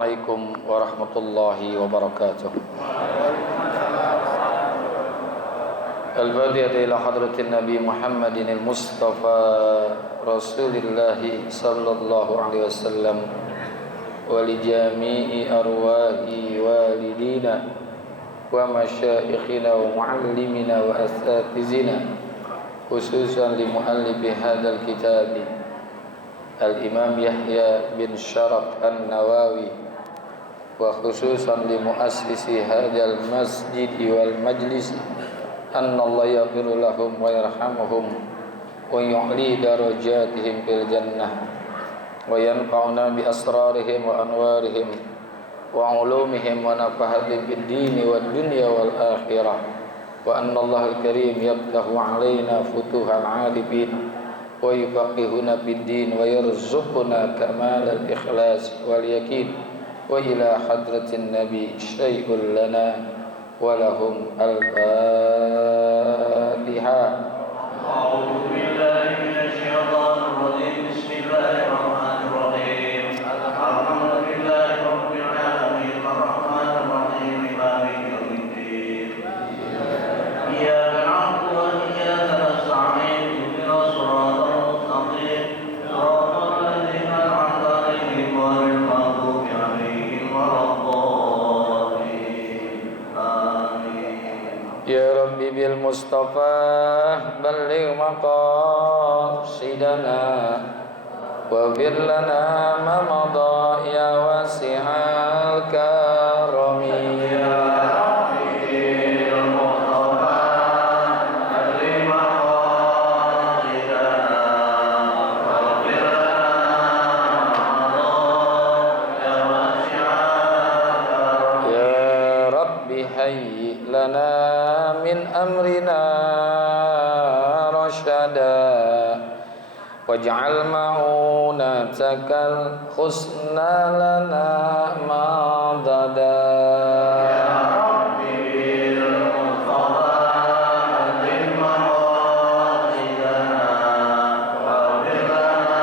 Assalamualaikum warahmatullahi wabarakatuh. Al-Fatihah ila hadratin Nabi Muhammadin al-Mustafa Rasulillah sallallahu alaihi wasallam wa li jami'i arwahi walidina wa masyayikhina wa muallimina wa asatizina khususan li muallifi hadzal kitab Al-Imam Yahya bin Sharaf An-Nawawi wa khususan li muassisi hadzal masjid wal majlis anna Allah yaghfir lahum wa yarhamuhum wa yu'li darajatihim fil jannah wa yanfa'una bi asrarihim wa anwarihim wa ulumihim wa nafahatihim fid din wad dunya wal akhirah wa anna Allah al-karim yaftahu alaina futuhal arifin wa yufaqihuna fid din wa yarzuquna kamal al-ikhlas wal yakin wa ila hadratin nabi syai'un lana wa lahum al-Fatiha. A'udzu billahi minasy syaithanir rajim. Bismillahirrahmanirrahim. Alhamdulillahi rabbil alamin arrahmanir rahim maliki yaumiddin. Iyyaka na'budu wa iyyaka nasta'in ihdinas siratal mustaqim siratal ladzina an'amta 'alaihim ghairil maghdubi 'alaihim waladdallin. Amin. Ya Rabbi bil Mustafa balligh maqasidana wa fir lana ma madha ya wasi'al karami ya lana min amrina rasyada waj'al ma'unatakal husna lana madada ya Rabbi bil Mustafa bil maqasidana wa bil lana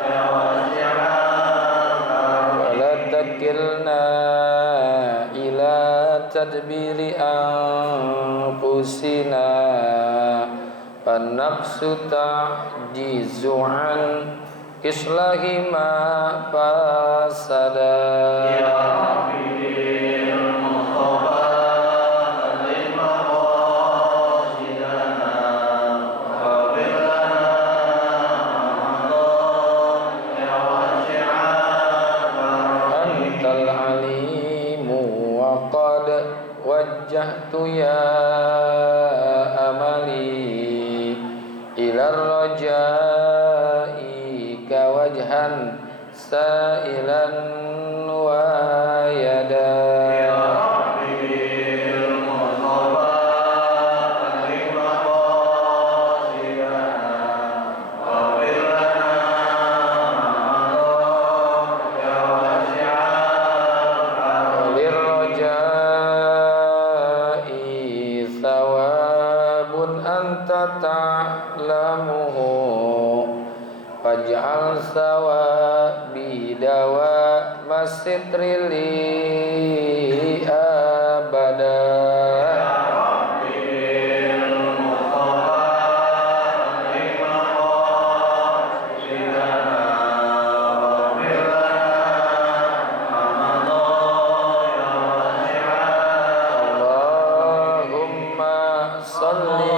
ya wasi'al wa la takilna tadbiri anfusina an-nafsu ta'jizu an islahi ma fasada ya Rabbi bil Mustafa lil maqasidana wa bil lana ya wasi'al antal alimu wa qad wajjahtu ya amali ila rajai ka wajhan sa'ilan wa yada ya Rabbi bil Mustafa lil maqasidana wa bil lana ya wasi'al lir anta ta'lamuhu faj'al sawabi dawa masitri li abada ya Rabbi bil Mustafa lil maqasidana wa bil lana ya wasi'al Allahumma salli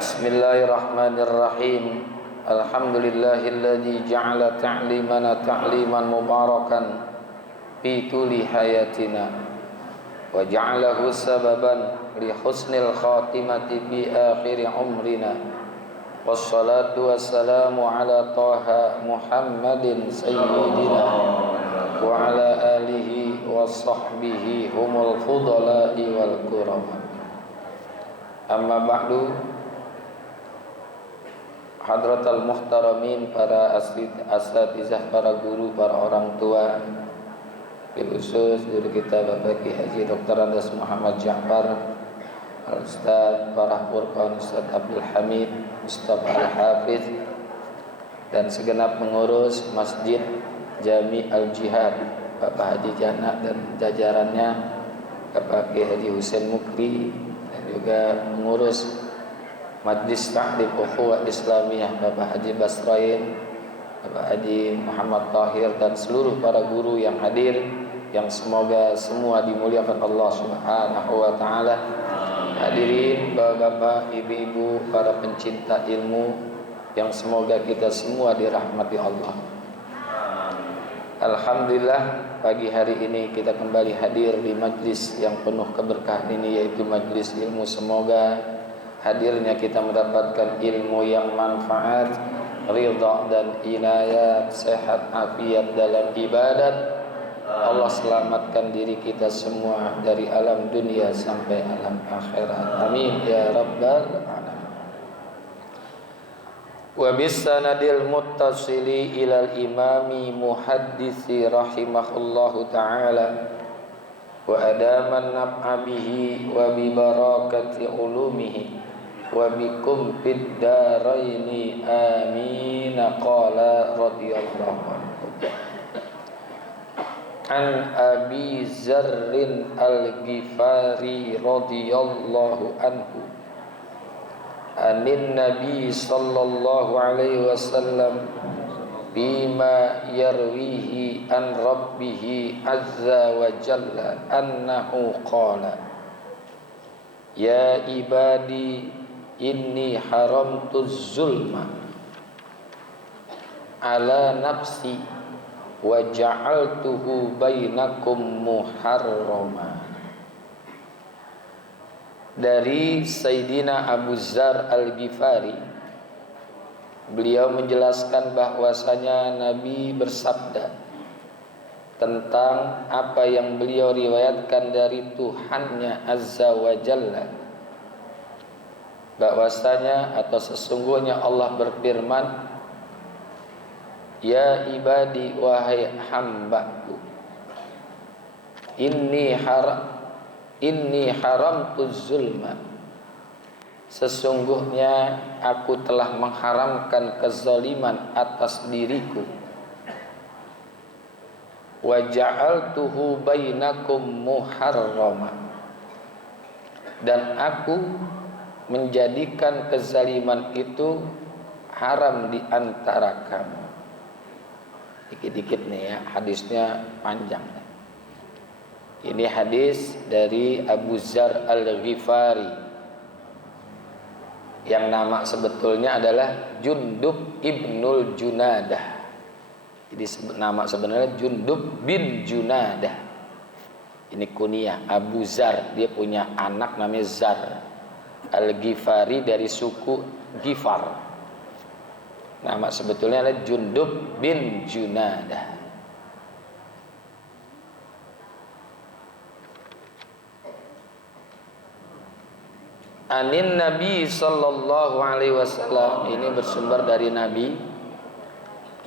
Bismillahirrahmanirrahim. Alhamdulillahilladzi ja'ala ta'limana ta'liman mubarakan fi tuli hayatina wa ja'alahu sababan li husnil khatimati fi akhir umrina. Wassalatu wassalamu ala Taha Muhammadin sayyidina wa ala alihi wa sahbihi humul fudala'i wal kurama. Amma ba'du, hadratal muhtaramin, para asatizah, para guru, para orang tua, bil khusus guru kita Bapak Ki Haji Dr. Andes Muhammad Ja'far Al-Ustaz Farah Furqan, Ustaz Abdul Hamid, Mustafa Al-Hafiz, dan segenap pengurus Masjid Jami Al-Jihad, Bapak Haji Jana dan jajarannya, Bapak Haji Husain Mukri, dan juga pengurus Majlis Ta'lim Ukhuwah Islamiyah, Bapak Haji Basrain, Bapak Haji Muhammad Tahir, dan seluruh para guru yang hadir, yang semoga semua dimuliakan Allah Subhanahu wa taala. Hadirin bapak-bapak, ibu-ibu, para pencinta ilmu yang semoga kita semua dirahmati Allah. Alhamdulillah, pagi hari ini kita kembali hadir di majlis yang penuh keberkahan ini, yaitu majlis ilmu. Semoga hadirnya kita mendapatkan ilmu yang manfaat, ridha dan inayat, sehat afiat dalam ibadat. Allah selamatkan diri kita semua dari alam dunia sampai alam akhirat. Amin ya rabbal alamin. Wa bisanadil muttasili ilal imami muhaddisi rahimahullahu ta'ala wa adaman nab'a bihi wa bi barakati ulumihi wa bikum fid daraini amin. Qala radhiyallahu anhu an Abi Zarrin Al-Ghifari radhiyallahu anhu anin Nabi sallallahu alaihi wasallam bima yarwihi an Rabbih azza wa jalla annahu qala ya ibadi inni haramtu zulma ala nafsi wa ja'altuhu bainakum muharrama. Dari Sayyidina Abu Zar Al-Ghifari, beliau menjelaskan bahwasanya Nabi bersabda tentang apa yang beliau riwayatkan dari Tuhannya Azza wa Jalla, bahwasanya atau sesungguhnya Allah berfirman, ya ibadi, wahai hambaku, inni haramtu zulma, sesungguhnya aku telah mengharamkan kezaliman atas diriku, wa ja'altuhu bainakum muharrama, dan aku menjadikan kezaliman itu haram di antara kamu. Dikit-dikit nih ya, hadisnya panjang. Ini hadis dari Abu Zar Al-Ghifari yang nama sebetulnya adalah Jundub Ibnul Junadah. Jadi nama sebenarnya Jundub bin Junadah. Ini kunyah Abu Zar, dia punya anak namanya Zar Al-Ghifari dari suku Ghifar. Nama sebetulnya adalah Jundub bin Junadah. Anin Nabi sallallahu alaihi wasallam, ini bersumber dari Nabi,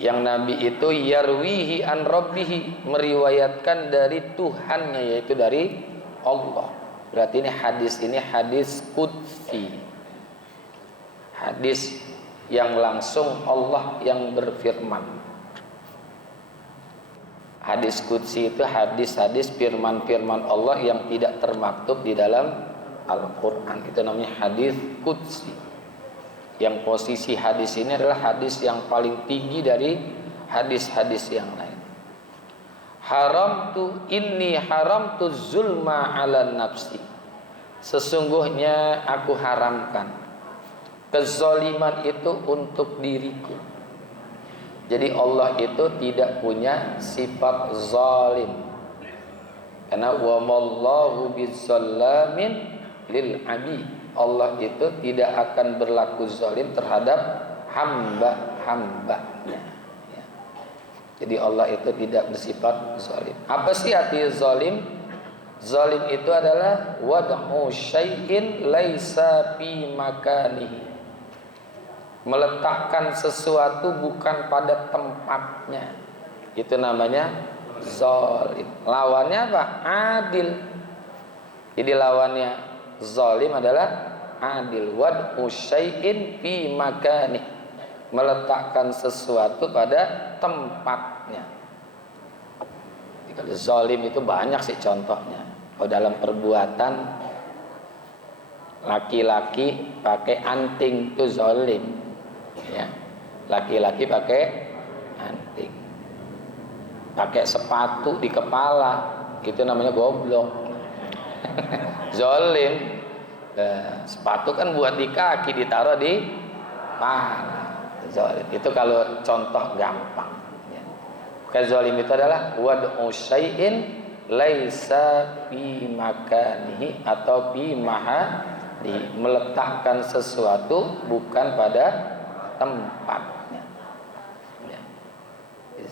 yang Nabi itu yarwihi an Rabbihi, meriwayatkan dari Tuhannya, yaitu dari Allah. Berarti ini hadis qudsi, hadis yang langsung Allah yang berfirman. Hadis qudsi itu hadis-hadis firman-firman Allah yang tidak termaktub di dalam Al-Quran. Itu namanya hadis qudsi. Yang posisi hadis ini adalah hadis yang paling tinggi dari hadis-hadis yang lain. Inni haramtu zulma ala nafsi, sesungguhnya aku haramkan kezaliman itu untuk diriku. Jadi Allah itu tidak punya sifat zalim, karena wa mallahu bizzallamin lil abid. Allah itu tidak akan berlaku zalim terhadap hamba-hambanya. Ya. Jadi Allah itu tidak bersifat zalim. Apa sih arti zalim? Zalim itu adalah wad'u syai'in laisa fi makanihi, meletakkan sesuatu bukan pada tempatnya. Itu namanya zalim. Lawannya apa? Adil. Jadi lawannya Zalim adalah adil. Wad'u syai'in fi makanih, meletakkan sesuatu pada tempatnya. Kalau zalim itu banyak sih contohnya. Kalau dalam perbuatan, laki-laki pakai anting itu zalim, ya. Laki-laki pakai anting, pakai sepatu di kepala, itu namanya goblok. Zalim. Sepatu kan buat di kaki, ditaruh di paha. Zalim itu kalau contoh gampang, ya. Zalim itu adalah wad'u syai'in laisa fi makanihi atau fi mahali, meletakkan sesuatu bukan pada tempatnya, ya.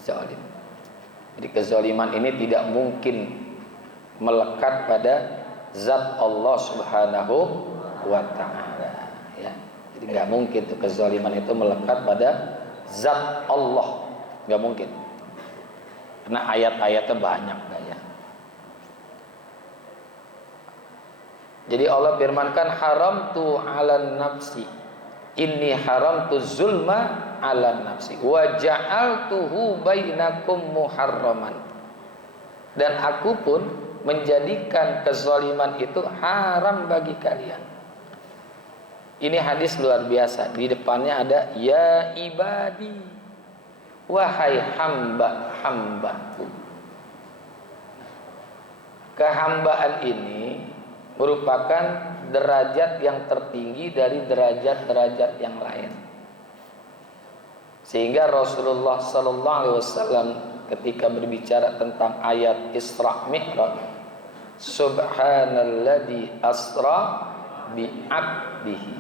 Zalim. Jadi kezaliman ini tidak mungkin melekat pada zat Allah Subhanahu wa ta'ala, ya. Jadi nggak mungkin tuh kezaliman itu melekat pada zat Allah, nggak mungkin, karena ayat-ayatnya banyak, ya. Jadi Allah firmankan haramtu 'alan nafsi, inni haramtu zulma 'alan nafsi wa ja'altuhu bainakum muharraman, dan aku pun menjadikan kezaliman itu haram bagi kalian. Ini hadis luar biasa. Di depannya ada ya ibadi, wahai hamba-hambaku. Kehambaan ini merupakan derajat yang tertinggi dari derajat-derajat yang lain. Sehingga Rasulullah sallallahu alaihi wasallam ketika berbicara tentang ayat Isra Mi'raj, subhanalladzi asra bi 'abdihi,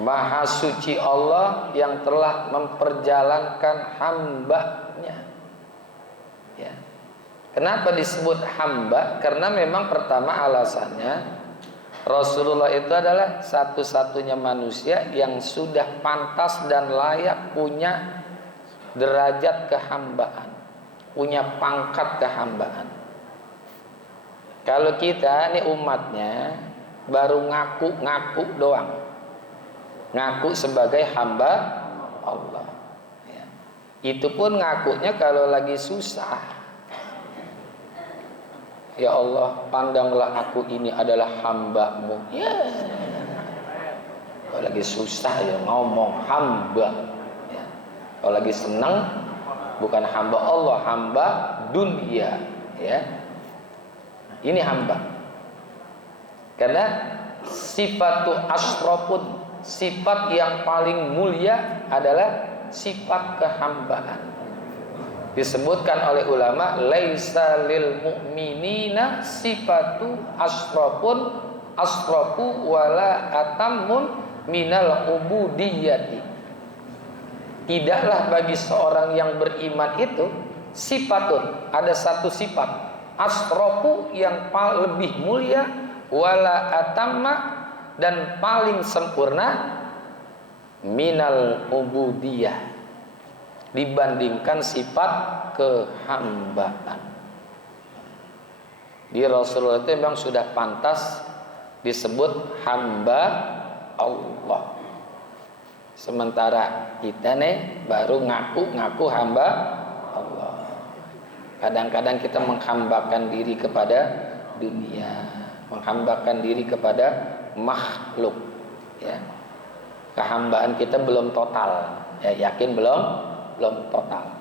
maha suci Allah yang telah memperjalankan hambanya, ya. Kenapa disebut hamba? Karena memang pertama alasannya Rasulullah itu adalah satu-satunya manusia yang sudah pantas dan layak punya derajat kehambaan, punya pangkat kehambaan. Kalau kita ini umatnya baru ngaku-ngaku doang, ngaku sebagai hamba Allah, ya. Itu pun ngakunya kalau lagi susah. Ya Allah, pandanglah aku ini adalah hamba-Mu, ya. Kalau lagi susah ya ngomong hamba, ya. Kalau lagi senang bukan hamba Allah, hamba dunia, ya. Ini hamba. Karena sifatu asrofun, sifat yang paling mulia adalah sifat kehambaan. Disebutkan oleh ulama, laisa lil mu'minina sifatu asrofun asrofu wala atamun minal ubudiyati. Tidaklah bagi seorang yang beriman itu sifatun, ada satu sifat asrofu yang lebih mulia, wala atamma, dan paling sempurna, minal ubudiyah, dibandingkan sifat kehambaan. Di Rasulullah itu memang sudah pantas disebut hamba Allah. Sementara kita nih baru ngaku-ngaku hamba Allah. Kadang-kadang kita menghambakan diri kepada dunia, menghambakan diri kepada makhluk, ya. Kehambaan kita belum total, ya, yakin belum total.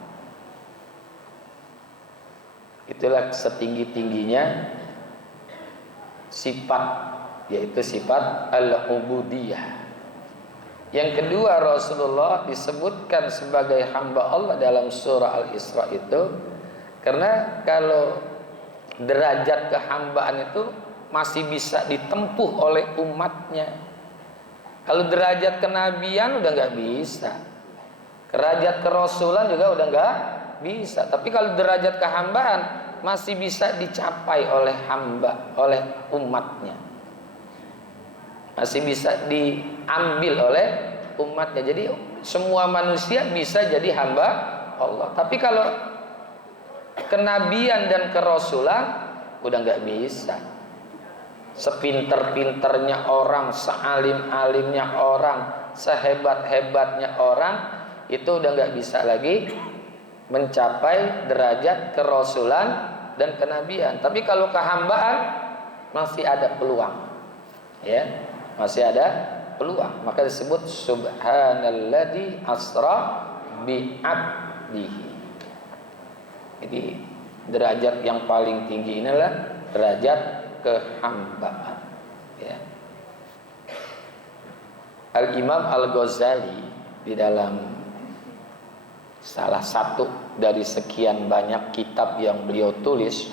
Itulah setinggi-tingginya sifat, yaitu sifat al-ubudiyah. Yang kedua, Rasulullah disebutkan sebagai hamba Allah dalam surah Al-Isra itu karena kalau derajat kehambaan itu masih bisa ditempuh oleh umatnya. Kalau derajat kenabian udah nggak bisa, derajat kerasulan juga udah nggak bisa. Tapi kalau derajat kehambaan masih bisa dicapai oleh hamba, oleh umatnya, masih bisa diambil oleh umatnya. Jadi semua manusia bisa jadi hamba Allah. Tapi kalau kenabian dan kerasulan udah nggak bisa. sepinter-pinternya orang, sealim-alimnya orang, sehebat-hebatnya orang, itu udah nggak bisa lagi mencapai derajat kerasulan dan kenabian. Tapi kalau kehambaan masih ada peluang, ya, masih ada peluang. Maka disebut subhanalladzi asra bi abdihi. Jadi derajat yang paling tinggi inilah derajat kehambaan, ya. Al-Imam Al-Ghazali di dalam salah satu dari sekian banyak kitab yang beliau tulis,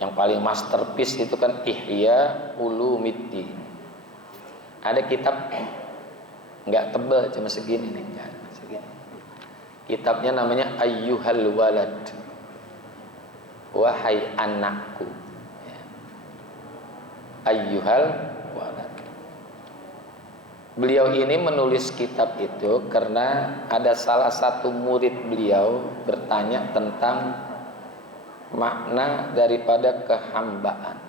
yang paling masterpiece itu kan Ihya Ulumiddin. Ada kitab nggak tebal, cuma segini nih, segini. Kitabnya namanya Ayyuhal Walad, wahai anakku. Ayyuhal Walad. Beliau ini menulis kitab itu karena ada salah satu murid beliau bertanya tentang makna daripada kehambaan.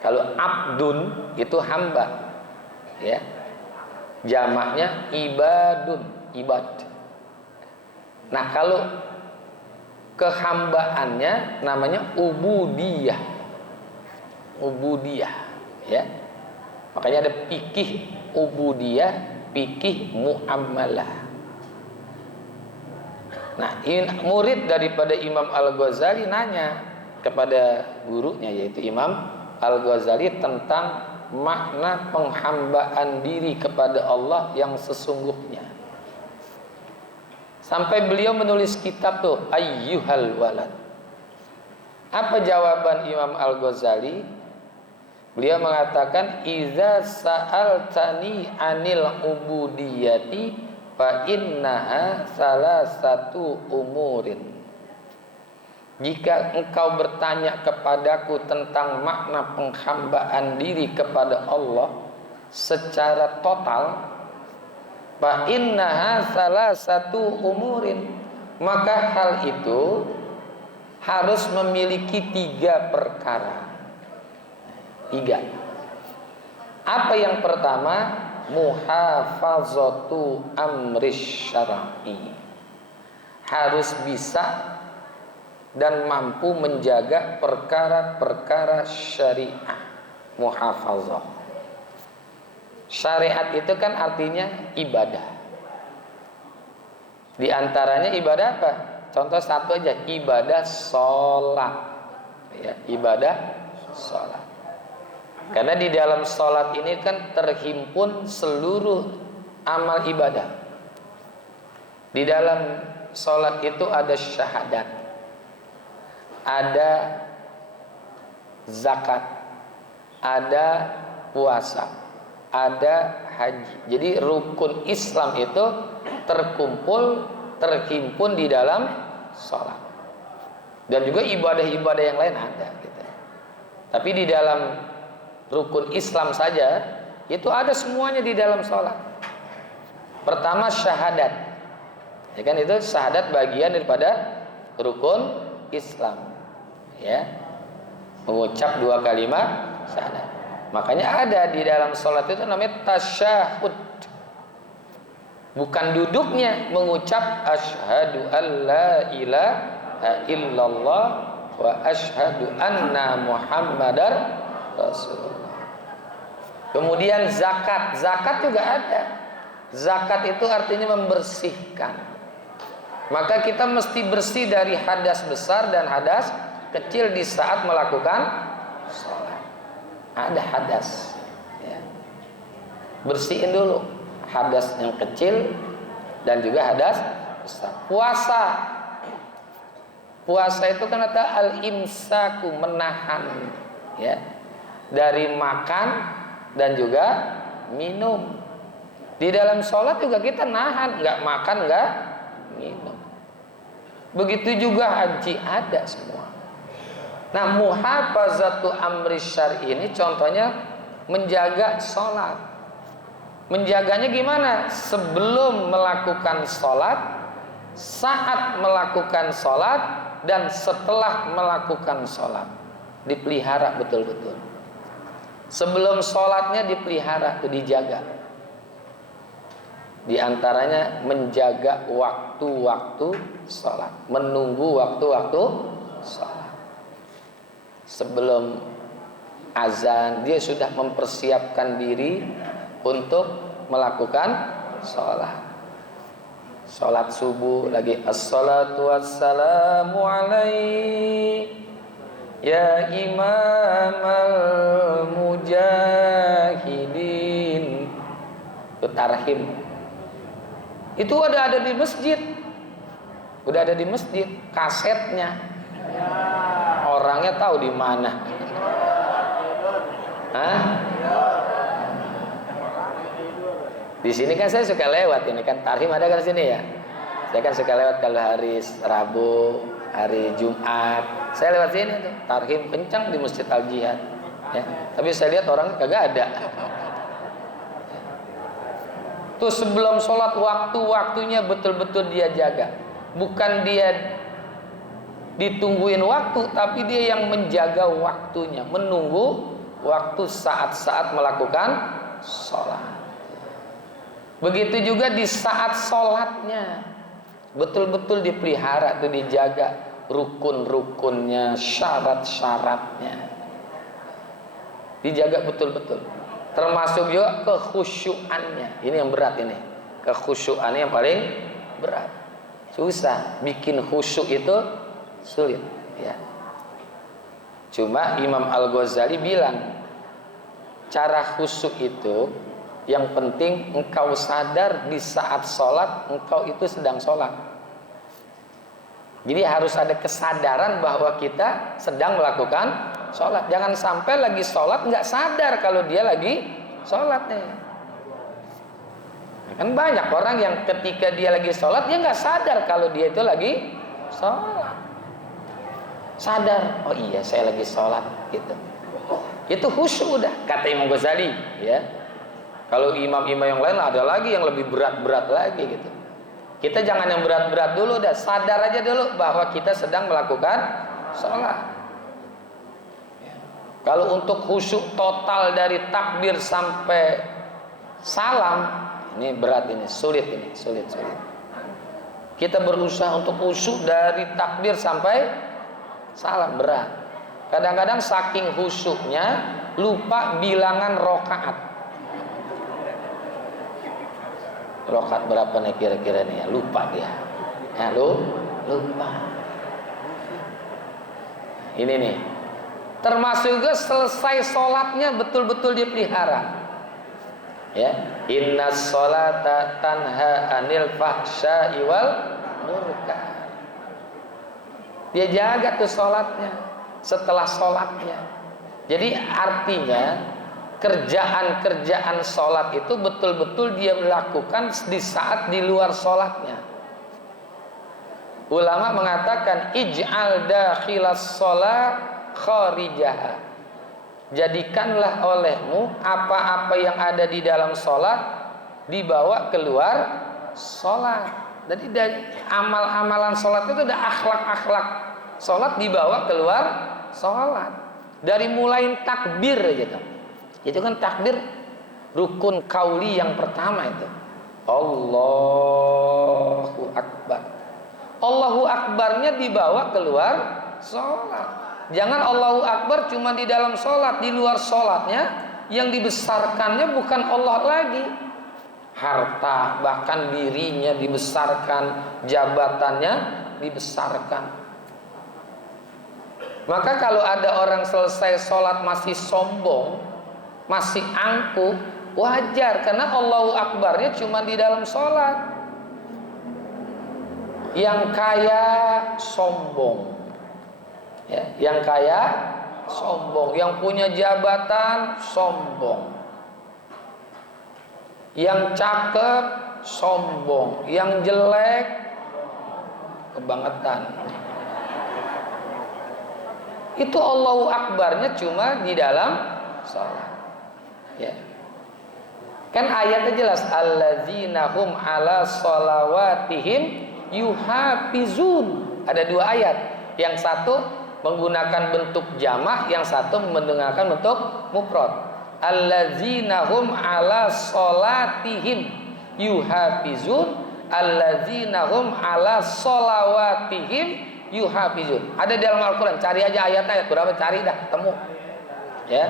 Kalau abdun itu hamba, ya, jamaknya ibadun, ibad. Nah, kalau kehambaannya namanya ubudiyah, ubudiyah, ya. Makanya ada fikih ubudiyah, fikih muamalah. Nah, murid daripada Imam Al-Ghazali nanya kepada gurunya, yaitu Imam Al-Ghazali, tentang makna penghambaan diri kepada Allah yang sesungguhnya. Sampai beliau menulis kitab tuh Ayyuhal Walad. Apa jawaban Imam Al-Ghazali? Beliau mengatakan, iza sa'altani anil ubudiyati fa innaha salasatu umurin. Jika engkau bertanya kepadaku tentang makna penghambaan diri kepada Allah secara total, fa innaha salasatu umurin, maka hal itu harus memiliki 3 perkara. 3. Apa yang pertama? Muhafazatu amris syar'i. Harus bisa dan mampu menjaga perkara-perkara syariah. Muhafazah. Syariat itu kan artinya ibadah. Di antaranya ibadah apa? Contoh satu aja, ibadah sholat, ya, ibadah sholat. Karena di dalam sholat ini kan terhimpun seluruh amal ibadah. Di dalam sholat itu ada syahadat, ada zakat, ada puasa, ada haji. Jadi rukun Islam itu terhimpun di dalam sholat. Dan juga ibadah-ibadah yang lain ada, gitu. Tapi di dalam rukun Islam saja itu ada semuanya di dalam sholat. Pertama syahadat, ya kan, itu syahadat bagian daripada rukun Islam, ya, mengucap 2 kalimat syahadat. Makanya ada di dalam sholat itu namanya tasyahud, bukan duduknya mengucap asyhadu alla ilaha illallah wa asyhadu anna muhammadar rasulullah. Kemudian zakat, zakat juga ada. Zakat itu artinya membersihkan. Maka kita mesti bersih dari hadas besar dan hadas kecil di saat melakukan sholat. Ada hadas, ya. Bersihin dulu hadas yang kecil dan juga hadas besar. Puasa, puasa itu kan ada al-imsaku, menahan, ya, dari makan dan juga minum. Di dalam sholat juga kita nahan, nggak makan, nggak minum. Begitu juga haji, ada semua. Nah, muhafazatu amri syar'i ini contohnya menjaga sholat. Menjaganya gimana? Sebelum melakukan sholat, saat melakukan sholat, dan setelah melakukan sholat. Dipelihara betul-betul. Sebelum sholatnya dipelihara, itu dijaga. Di antaranya menjaga waktu-waktu sholat, menunggu waktu-waktu sholat. Sebelum azan dia sudah mempersiapkan diri untuk melakukan sholat. Sholat subuh lagi, assalatu wassalamu alaik ya imamal mujahidin. Itu tarhim. Itu udah ada di masjid. Udah ada di masjid kasetnya. Orangnya tahu di mana. Hah? Di sini kan saya suka lewat, ini kan tarhim ada kan di sini ya. Saya kan suka lewat kalau hari Rabu, hari Jumat. Saya lewat sini tuh, tarhim kencang di Masjid Al Jihad. Ya. Tapi saya lihat orang kagak ada. Tuh sebelum sholat waktu-waktunya betul-betul dia jaga. Bukan dia ditungguin waktu, tapi dia yang menjaga waktunya, menunggu waktu saat-saat melakukan sholat. Begitu juga di saat sholatnya, betul-betul dipelihara, itu dijaga rukun-rukunnya, syarat-syaratnya, dijaga betul-betul. Termasuk juga kekhusyuannya. Ini yang berat ini, kekhusyuannya yang paling berat. Susah, bikin khusyuk itu sulit. Ya. Cuma Imam Al-Ghazali bilang, cara khusyuk itu yang penting engkau sadar di saat sholat engkau itu sedang sholat. Jadi harus ada kesadaran bahwa kita sedang melakukan sholat. Jangan sampai lagi sholat nggak sadar kalau dia lagi sholat nih. Kan banyak orang yang ketika dia lagi sholat dia nggak sadar kalau dia itu lagi sholat. Sadar, oh iya saya lagi sholat gitu. Itu khusyuk udah, kata Imam Ghazali ya. Kalau imam-imam yang lain ada lagi yang lebih berat-berat lagi gitu. Kita jangan yang berat-berat dulu, dah sadar aja dulu bahwa kita sedang melakukan sholat. Ya. Kalau untuk khusyuk total dari takbir sampai salam, ini berat, ini sulit, sulit. Kita berusaha untuk khusyuk dari takbir sampai salam, berat. Kadang-kadang saking khusyuknya lupa bilangan rokaat. Rokat berapa nih kira-kira nih ya? Lupa dia. Ya, lupa. Ini nih. Termasuk juga selesai sholatnya betul-betul dipelihara. Ya, innas sholata tanha anil fahsya'i wal munkar. Dia jaga tuh sholatnya setelah sholatnya. Jadi artinya kerjaan-kerjaan sholat itu betul-betul dia melakukan di saat di luar sholatnya. Ulama mengatakan ij'al dakhilas sholat kharijaha. Jadikanlah olehmu apa-apa yang ada di dalam sholat dibawa keluar sholat. Jadi dari amal-amalan sholat itu ada akhlak-akhlak sholat dibawa keluar sholat. Dari mulai takbir gitu. Itu kan takbir rukun qauli yang pertama itu. Allahu Akbar. Allahu Akbarnya dibawa keluar sholat. Jangan Allahu Akbar cuma di dalam sholat, di luar sholatnya yang dibesarkannya bukan Allah lagi. Harta, bahkan dirinya dibesarkan, jabatannya dibesarkan. Maka kalau ada orang selesai sholat masih sombong, masih angkuh, wajar, karena Allahu Akbarnya cuma di dalam sholat. Yang kaya sombong, ya, yang kaya sombong, yang punya jabatan sombong, yang cakep sombong, yang jelek kebangetan. Itu Allahu Akbarnya cuma di dalam sholat. Ya. Kan ayatnya jelas alladzina hum ala sholawatihim yuhafizun. Ada dua ayat. Yang satu menggunakan bentuk jamak, yang satu menggunakan bentuk mufrad. alladzina hum ala sholatihim yuhafizun, alladzina hum ala sholawatihim yuhafizun. Ada di dalam Al-Quran, cari aja ayat-ayat berapa, cari dah ketemu ya.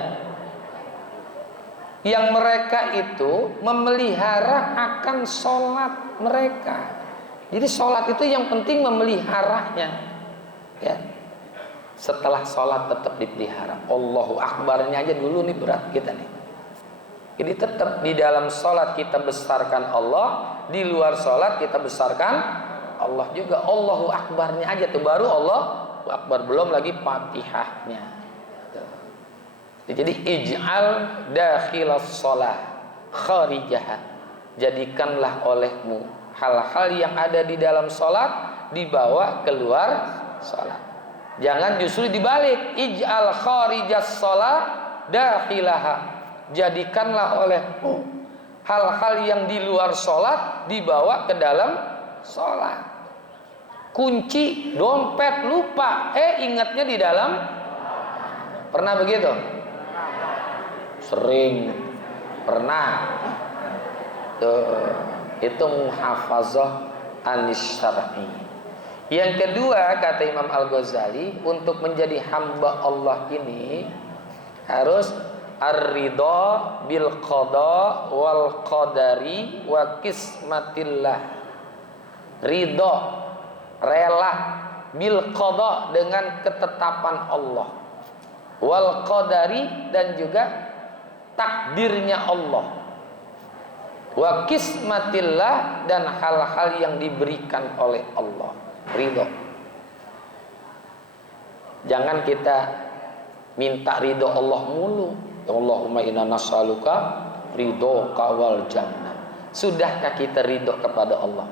Yang mereka itu memelihara akan sholat mereka. Jadi sholat itu yang penting memeliharanya ya. Setelah sholat tetap dipelihara. Allahu Akbarnya aja dulu nih berat kita nih. Jadi tetap di dalam sholat kita besarkan Allah, di luar sholat kita besarkan Allah juga. Allahu Akbarnya aja tuh baru Allahu Akbar, belum lagi Fatihahnya. Jadi ij'al dakhilas sholah kharijaha, jadikanlah olehmu hal-hal yang ada di dalam sholat dibawa keluar sholat. Jangan justru dibalik, ij'al kharijas sholah dakhilaha, jadikanlah olehmu hal-hal yang di luar sholat dibawa ke dalam sholat. Kunci dompet lupa, ingatnya di dalam. Pernah begitu? Sering pernah. Itu muhafazah anis syar'i. Yang kedua kata Imam Al-Ghazali, untuk menjadi hamba Allah ini harus ar-ridha bil qada wal qadari wa qismatillah. Ridha, rela, bil qada dengan ketetapan Allah, wal qadari dan juga takdirnya Allah, wa qismatillah dan hal-hal yang diberikan oleh Allah. Ridho. Jangan kita minta ridho Allah mulu. Allahumma inna nas'aluka ridhoka wal jannah. Sudahkah kita ridho kepada Allah?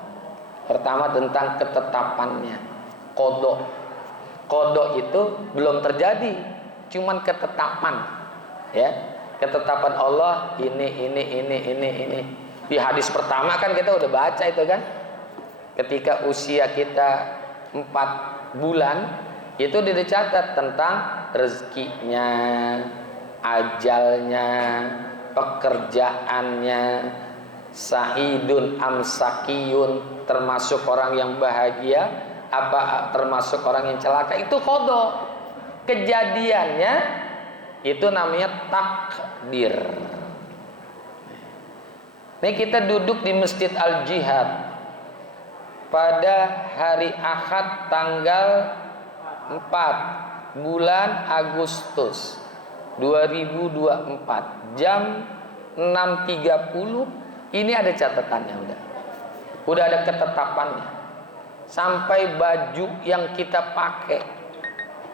Pertama tentang ketetapannya. Qada. Qada itu belum terjadi, cuman ketetapan. Ya. Ketetapan Allah ini. Di hadis pertama kan kita udah baca itu kan. Ketika usia kita 4 bulan itu dicatat tentang rezekinya, ajalnya, pekerjaannya, sa'idun amsakiyun, termasuk orang yang bahagia apa termasuk orang yang celaka. Itu qada. Kejadiannya itu namanya takdir. Ini kita duduk di Masjid Al-Jihad pada hari Ahad tanggal 4 bulan Agustus 2024 jam 6.30. Ini ada catatannya, udah ada ketetapannya. Sampai baju yang kita pakai,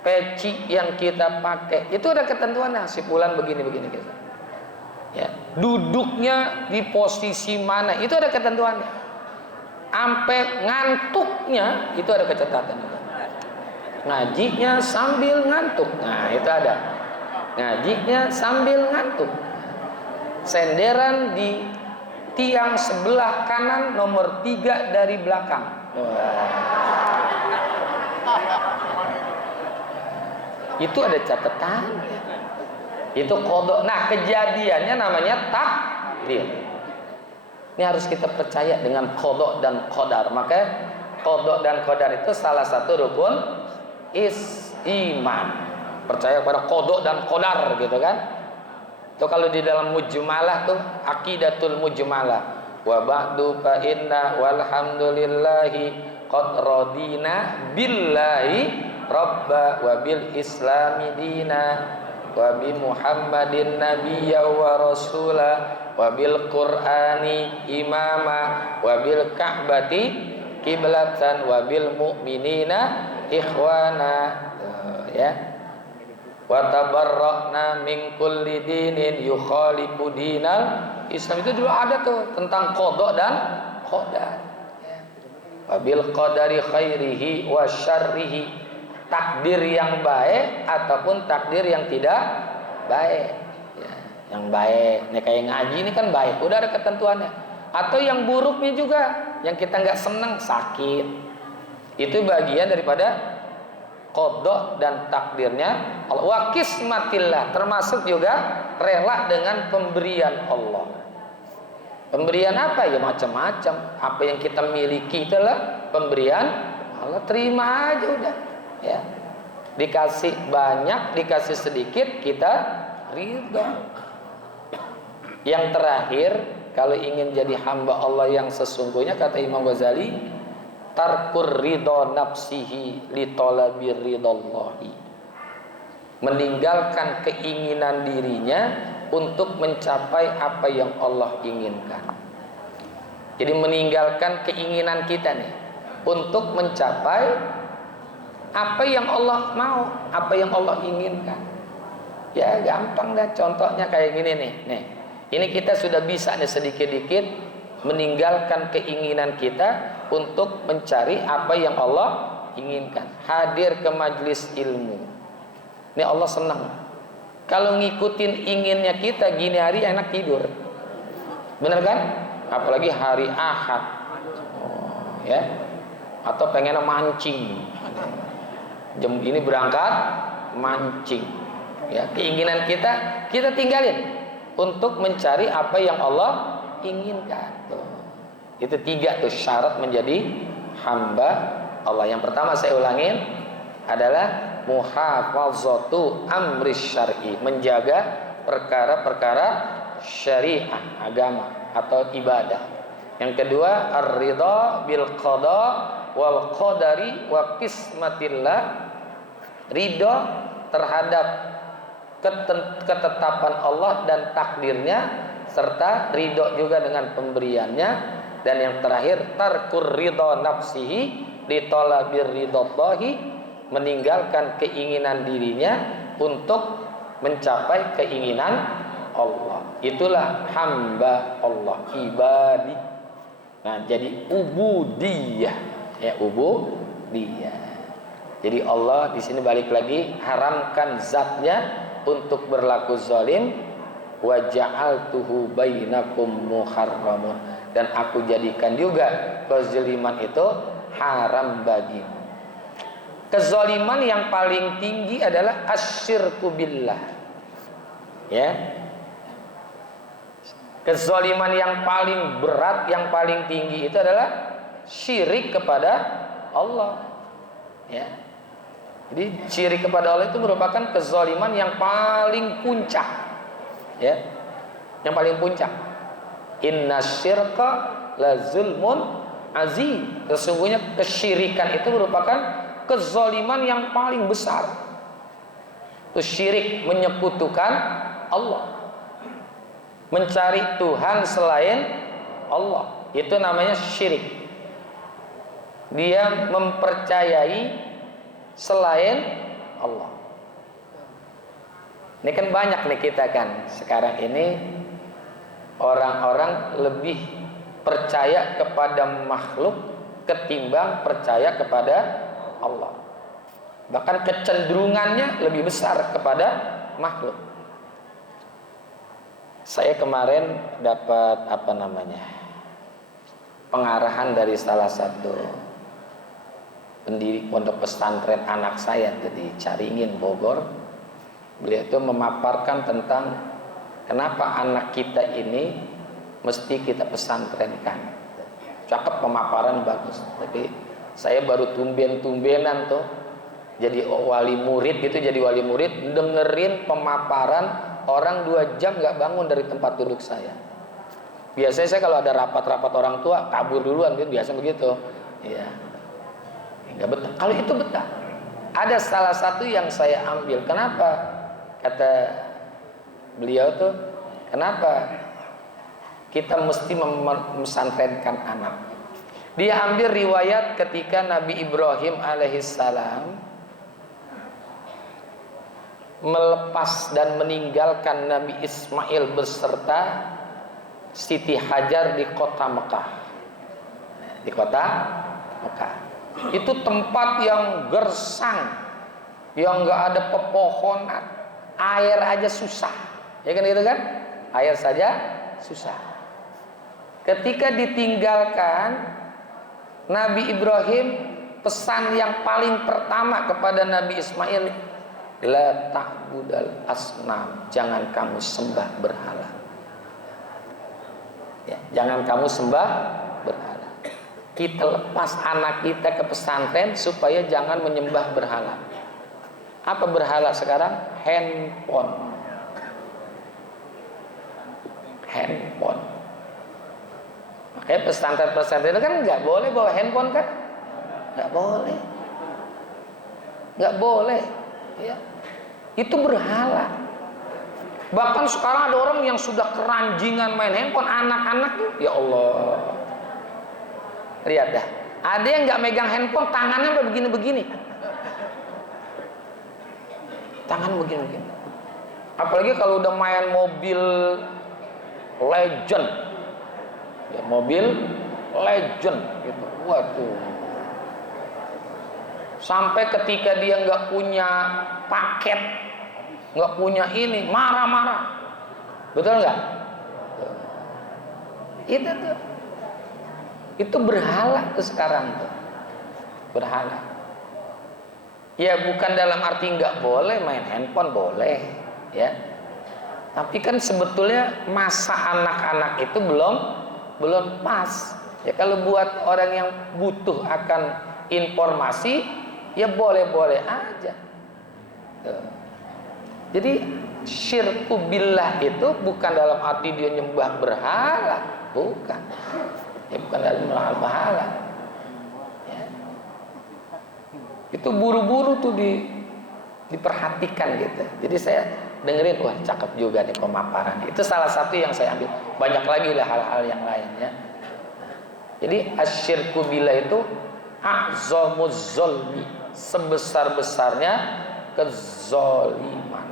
peci yang kita pakai, itu ada ketentuannya. Si bulan begini kita. Ya, duduknya di posisi mana, itu ada ketentuannya. Sampai ngantuknya itu ada catatan juga. Ngajinya sambil ngantuk, nah itu ada. Ngajinya sambil ngantuk. Senderan di tiang sebelah kanan nomor 3 dari belakang. Itu ada catatan. Itu qada. Nah, kejadiannya namanya takdir. Ini harus kita percaya dengan qada dan qadar. Maka qada dan qadar itu salah satu rukun iman. Percaya pada qada dan qadar gitu kan. Itu kalau di dalam mujmalah tuh aqidatul mujmalah. Wa ba'du fa inna walhamdulillahi qad radina billahi rabba wa bil islami dina wa bi muhammadin nabiyya wa rasula wa bil qur'ani imama wa bil ka'bati kiblatan wa bil mu'minina ikhwana. Ya, wa tabarra'na min kulli dinin yukhalifu dinal Islam. Itu dulu ada tuh tentang qada dan qadar. Wa bil qadari khairihi wa syarrihi, takdir yang baik ataupun takdir yang tidak baik. Ya, yang baik, ini kayak ngaji ini kan baik, udah ada ketentuannya. Atau yang buruknya juga, yang kita nggak senang, sakit. Itu bagian daripada qada dan takdirnya Allah. Wa qismatillah, termasuk juga rela dengan pemberian Allah. Pemberian apa? Ya macam-macam. Apa yang kita miliki itulah pemberian Allah, terima aja udah. Ya. Dikasih banyak, dikasih sedikit, kita ridha. Yang terakhir, kalau ingin jadi hamba Allah yang sesungguhnya, kata Imam Ghazali, tarkur ridho nafsihi li talabir ridallahi. Meninggalkan keinginan dirinya untuk mencapai apa yang Allah inginkan. Jadi meninggalkan keinginan kita nih untuk mencapai apa yang Allah mau, apa yang Allah inginkan. Ya gampang dah, contohnya kayak gini nih. Nih, ini kita sudah bisa nih sedikit-sedikit meninggalkan keinginan kita untuk mencari apa yang Allah inginkan. Hadir ke majelis ilmu. Ini Allah senang. Kalau ngikutin inginnya kita gini hari enak tidur. Bener kan? Apalagi hari Ahad. Oh, ya. Atau pengen mancing. Jam ini berangkat mancing. Ya, keinginan kita tinggalin untuk mencari apa yang Allah inginkan. Tuh. Itu 3 tuh syarat menjadi hamba Allah. Yang pertama saya ulangin adalah muhafazatu amri syar'i, menjaga perkara-perkara syariah, agama atau ibadah. Yang kedua ar-ridha bil qada wal qadari wa qismatillah, ridha terhadap ketetapan Allah dan takdirnya, serta ridho juga dengan pemberiannya. Dan yang terakhir tarkur ridho nafsihi li talabir ridallahi, meninggalkan keinginan dirinya untuk mencapai keinginan Allah. Itulah hamba Allah, ibadi. Nah, jadi ubudiyah, ya ubudiyah. Jadi Allah di sini balik lagi haramkan zatnya untuk berlaku zalim, wa ja'altuhu bainakum muharramun, dan aku jadikan juga kezaliman itu haram bagimu. Kezaliman yang paling tinggi adalah asyirku billah. Ya. Kezaliman yang paling berat, yang paling tinggi itu adalah syirik kepada Allah. Ya. Jadi syirik kepada Allah itu merupakan kezaliman yang paling puncak. Ya. Yang paling puncak. Inna syirka la zulmun azim. Sesungguhnya kesyirikan itu merupakan kezaliman yang paling besar. Itu syirik, menyekutukan Allah, mencari Tuhan selain Allah, itu namanya syirik. Dia mempercayai selain Allah. Ini kan banyak nih kita kan sekarang ini orang-orang lebih percaya kepada makhluk ketimbang percaya kepada Allah. Bahkan kecenderungannya lebih besar kepada makhluk. Saya kemarin dapat pengarahan dari salah satu pendiri pondok pesantren anak saya di Caringin, Bogor. Beliau itu memaparkan tentang kenapa anak kita ini mesti kita pesantrenkan. Cakep, pemaparan bagus. Tapi saya baru tumben-tumbenan tuh jadi wali murid gitu, jadi wali murid dengerin pemaparan orang 2 jam gak bangun dari tempat duduk saya. Biasanya saya kalau ada rapat-rapat orang tua kabur duluan gitu, biasa begitu. Iya. Enggak betah. Kalau itu betah. Ada salah satu yang saya ambil. Kenapa? Kata beliau tuh, kenapa kita mesti memesantrenkan anak? Dia ambil riwayat ketika Nabi Ibrahim alaihissalam melepas dan meninggalkan Nabi Ismail beserta Siti Hajar di kota Mekah. Di kota Mekah. Itu tempat yang gersang, yang nggak ada pepohonan, air aja susah, ya kan gitu kan? Air saja susah. Ketika ditinggalkan, Nabi Ibrahim pesan yang paling pertama kepada Nabi Ismail, La ta'budal asnam, jangan kamu sembah berhala. Ya, jangan kamu sembah berhala. Kita lepas anak kita ke pesantren supaya jangan menyembah berhala. Apa berhala sekarang? Handphone. Handphone. Makanya pesantren-pesantren kan nggak boleh bawa handphone kan? Nggak boleh. Nggak boleh. Ya. Itu berhala. Bahkan sekarang ada orang yang sudah keranjingan main handphone, anak-anak tuh, ya Allah. Lihat dah, ada yang nggak megang handphone, tangannya begini-begini, tangan begini-begini. Apalagi kalau udah main mobil legend, ya, mobil legend, gitu. Waduh. Sampai ketika dia nggak punya paket, nggak punya ini, marah-marah. Betul nggak? Itu berhala tuh sekarang tuh. Berhala. Ya bukan dalam arti nggak boleh main handphone, boleh, ya. Tapi kan sebetulnya masa anak-anak itu belum pas. Ya kalau buat orang yang butuh akan informasi, ya boleh-boleh aja. Tuh. Jadi syirku billah itu bukan dalam arti dia nyembah berhala, bukan. Ya bukan dalam berhala. Ya. Itu buru-buru tuh diperhatikan gitu. Jadi saya dengerin, wah cakep juga nih pemaparan. Itu salah satu yang saya ambil. Banyak lagi lah hal-hal yang lainnya. Jadi asyirku billah itu a'zamuz zalmi, sebesar-besarnya kezaliman,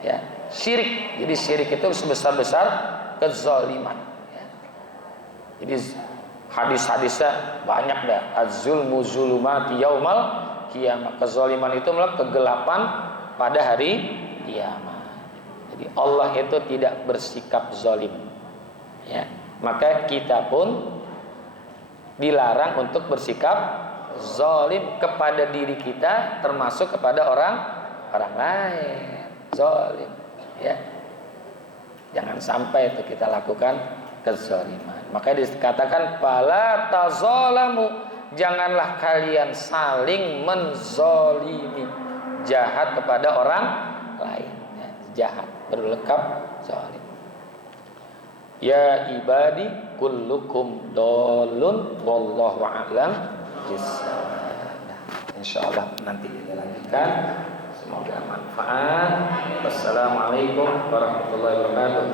ya. Syirik. Jadi syirik itu sebesar-besar kezaliman, ya. Jadi hadis-hadisnya banyak dah. Az-zulmu zulumati yaumal kiamat. Kezaliman itu adalah kegelapan pada hari kiamat. Jadi Allah itu tidak bersikap zalim, ya. Maka kita pun dilarang untuk bersikap zalim kepada diri kita, termasuk kepada orang lain. Zalim, ya. Jangan sampai itu kita lakukan kezaliman. Makanya dikatakan fala tazalamu, janganlah kalian saling menzalimi, jahat kepada orang lain, ya. Jahat, berlekap zalim. Ya ibadi kullukum dolun wallahu a'lam bissawab. Insyaallah nanti kita lanjutkan. Semoga manfaat. Wassalamualaikum warahmatullahi wabarakatuh.